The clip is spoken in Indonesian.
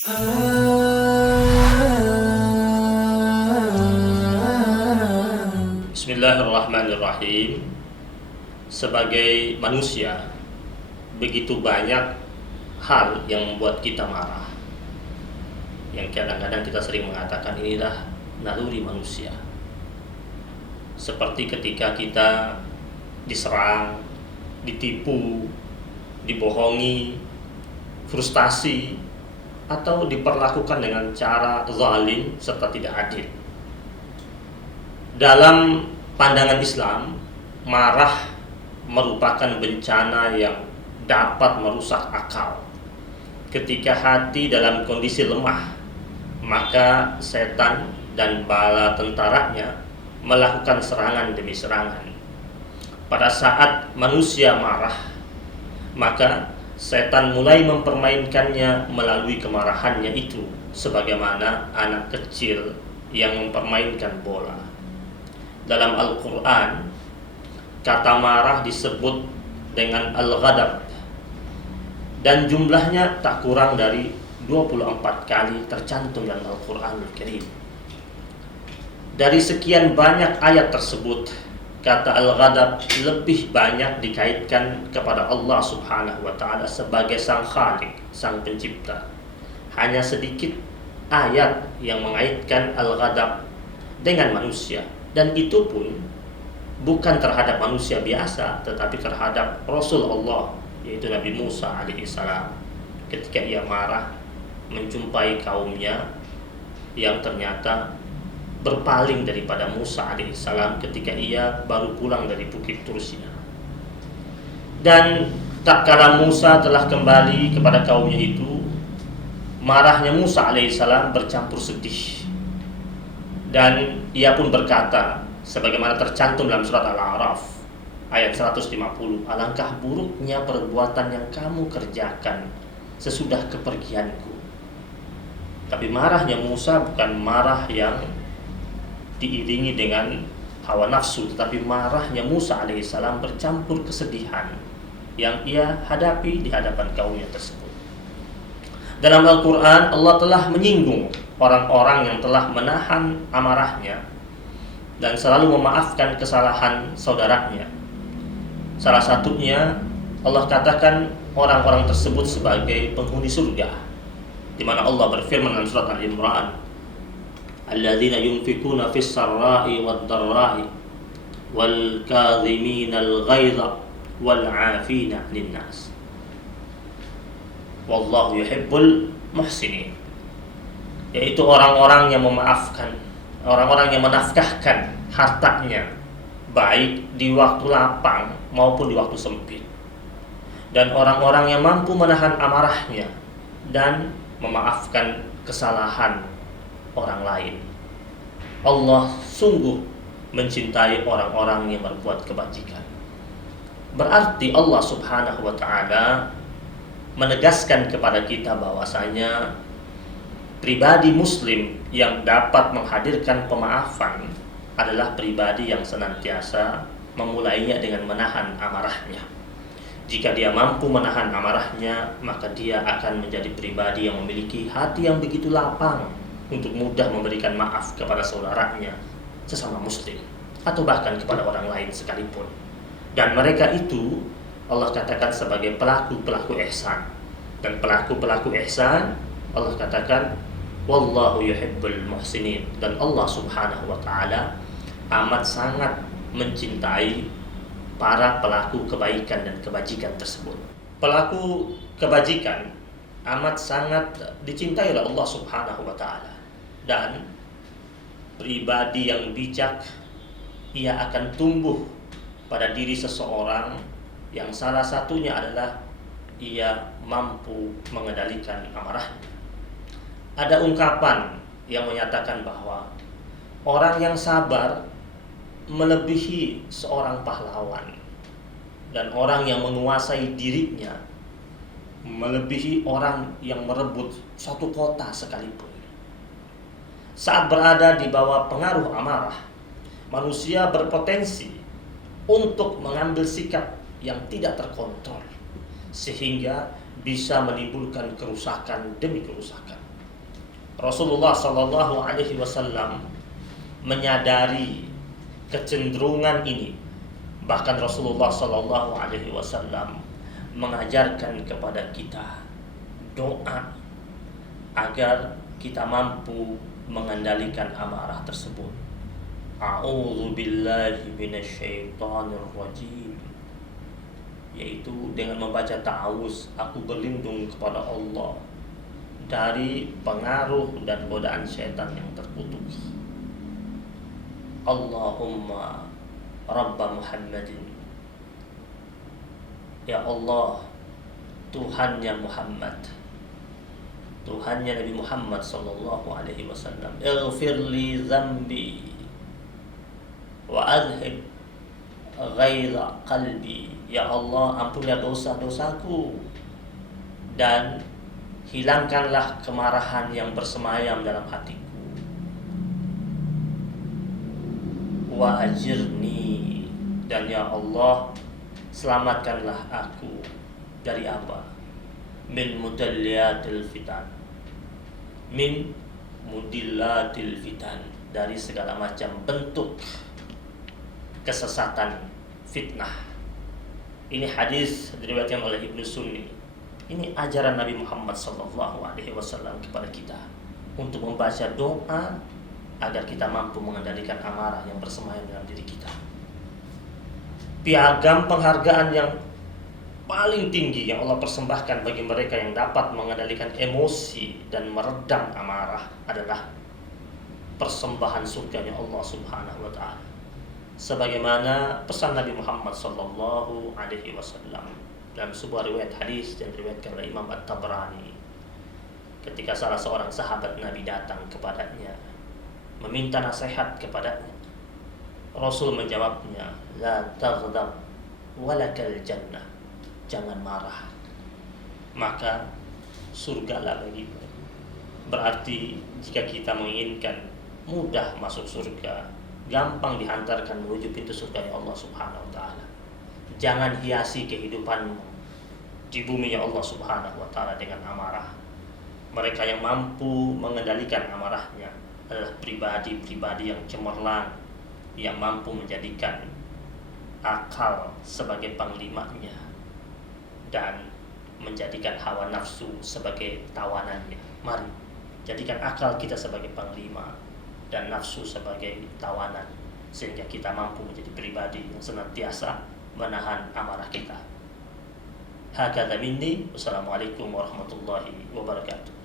Bismillahirrahmanirrahim. Sebagai manusia, begitu banyak hal yang membuat kita marah, yang kadang-kadang kita sering mengatakan inilah naluri manusia. Seperti ketika kita diserang, ditipu, dibohongi, frustasi, atau diperlakukan dengan cara zalim serta tidak adil. Dalam pandangan Islam, marah merupakan bencana yang dapat merusak akal. Ketika hati dalam kondisi lemah, maka setan dan bala tentaranya melakukan serangan demi serangan. Pada saat manusia marah, maka setan mulai mempermainkannya melalui kemarahannya itu, sebagaimana anak kecil yang mempermainkan bola. Dalam Al-Quran, kata marah disebut dengan al-ghadab, dan jumlahnya tak kurang dari 24 kali tercantum dalam Al-Quranul Karim. Dari sekian banyak ayat tersebut, kata al-ghadab lebih banyak dikaitkan kepada Allah Subhanahu wa ta'ala sebagai sang khalik, sang pencipta. Hanya sedikit ayat yang mengaitkan al-ghadab dengan manusia, dan itu pun bukan terhadap manusia biasa, tetapi terhadap Rasul Allah, yaitu Nabi Musa alaihissalam, ketika ia marah menjumpai kaumnya yang ternyata berpaling daripada Musa alaihissalam ketika ia baru pulang dari Bukit Tursina. Dan tak kala Musa telah kembali kepada kaumnya itu, marahnya Musa alaihissalam bercampur sedih, dan ia pun berkata sebagaimana tercantum dalam surat Al-A'raf ayat 150, alangkah buruknya perbuatan yang kamu kerjakan sesudah kepergianku. Tapi marahnya Musa bukan marah yang diiringi dengan hawa nafsu, tetapi marahnya Musa alaihissalam bercampur kesedihan yang ia hadapi di hadapan kaumnya tersebut. Dalam Al-Quran, Allah telah menyinggung orang-orang yang telah menahan amarahnya dan selalu memaafkan kesalahan saudaranya. Salah satunya Allah katakan orang-orang tersebut sebagai penghuni surga, di mana Allah berfirman dalam surat Al-Imran, alladzina yunfikuna fis sarra'i wad dharra'i wal kadhiminal ghaidha wal 'afina 'anil nas wallahu yuhibbul muhsinin, yaitu orang-orang yang memaafkan, orang-orang yang menafkahkan hartanya baik di waktu lapang maupun di waktu sempit, dan orang-orang yang mampu menahan amarahnya dan memaafkan kesalahan orang lain. Allah sungguh mencintai orang-orang yang berbuat kebajikan. Berarti Allah Subhanahu wa ta'ala menegaskan kepada kita bahwasanya pribadi muslim yang dapat menghadirkan pemaafan adalah pribadi yang senantiasa memulainya dengan menahan amarahnya. Jika dia mampu menahan amarahnya, maka dia akan menjadi pribadi yang memiliki hati yang begitu lapang untuk mudah memberikan maaf kepada saudaranya sesama muslim, atau bahkan kepada orang lain sekalipun. Dan mereka itu Allah katakan sebagai pelaku-pelaku ihsan. Dan pelaku-pelaku ihsan Allah katakan wallahu yuhibbul muhsinin, dan Allah Subhanahu wa ta'ala amat sangat mencintai para pelaku kebaikan dan kebajikan tersebut. Pelaku kebajikan amat sangat dicintai oleh Allah Subhanahu wa ta'ala, dan pribadi yang bijak ia akan tumbuh pada diri seseorang yang salah satunya adalah ia mampu mengendalikan amarahnya. Ada ungkapan yang menyatakan bahwa orang yang sabar melebihi seorang pahlawan, dan orang yang menguasai dirinya melebihi orang yang merebut suatu kota sekalipun. Saat berada di bawah pengaruh amarah, manusia berpotensi untuk mengambil sikap yang tidak terkontrol, sehingga bisa menimbulkan kerusakan demi kerusakan. Rasulullah Shallallahu Alaihi Wasallam menyadari kecenderungan ini. Bahkan Rasulullah Shallallahu Alaihi Wasallam mengajarkan kepada kita doa agar kita mampu mengendalikan amarah tersebut. A'udzu billahi minasyaitonir rajim, yaitu dengan membaca ta'awuz, aku berlindung kepada Allah dari pengaruh dan godaan syaitan yang terkutuk. Allahumma Rabba Muhammadin, ya Allah, Tuhannya Muhammad, Tuhannya Nabi Muhammad sallallahu alaihi wasallam, ighfirli dzambi wa adhib ghaira qalbi, ya Allah, ampunilah dosa-dosaku dan hilangkanlah kemarahan yang bersemayam dalam hatiku. Wa ajirni, dan ya Allah, selamatkanlah aku dari apa? Min mudalliyatil fitan, min mudillatil fitan, dari segala macam bentuk kesesatan, fitnah. Ini hadis diriwayatkan oleh Ibnu Sunni. Ini ajaran Nabi Muhammad sallallahu alaihi wasallam kepada kita untuk membaca doa agar kita mampu mengendalikan amarah yang bersemayam dalam diri kita. Piagam penghargaan yang paling tinggi yang Allah persembahkan bagi mereka yang dapat mengendalikan emosi dan meredam amarah adalah persembahan surganya Allah Subhanahu wa taala. Sebagaimana pesan Nabi Muhammad sallallahu alaihi wasallam dalam sebuah riwayat hadis yang diriwayatkan oleh Imam At-Tabrani, ketika salah seorang sahabat Nabi datang kepadanya meminta nasihat kepadanya, Rasul menjawabnya, la taghdab walakal jannah, jangan marah, maka surgalah bagimu. Berarti jika kita menginginkan mudah masuk surga, gampang dihantarkan menuju pintu surga Allah Subhanahu wa taala, jangan hiasi kehidupanmu di bumi Allah Subhanahu wa taala dengan amarah. Mereka yang mampu mengendalikan amarahnya adalah pribadi-pribadi yang cemerlang, yang mampu menjadikan akal sebagai panglimanya dan menjadikan hawa nafsu sebagai tawanannya. Mari jadikan akal kita sebagai panglima dan nafsu sebagai tawanan, sehingga kita mampu menjadi pribadi yang senantiasa menahan amarah kita. Hakadha minni, wassalamualaikum warahmatullahi wabarakatuh.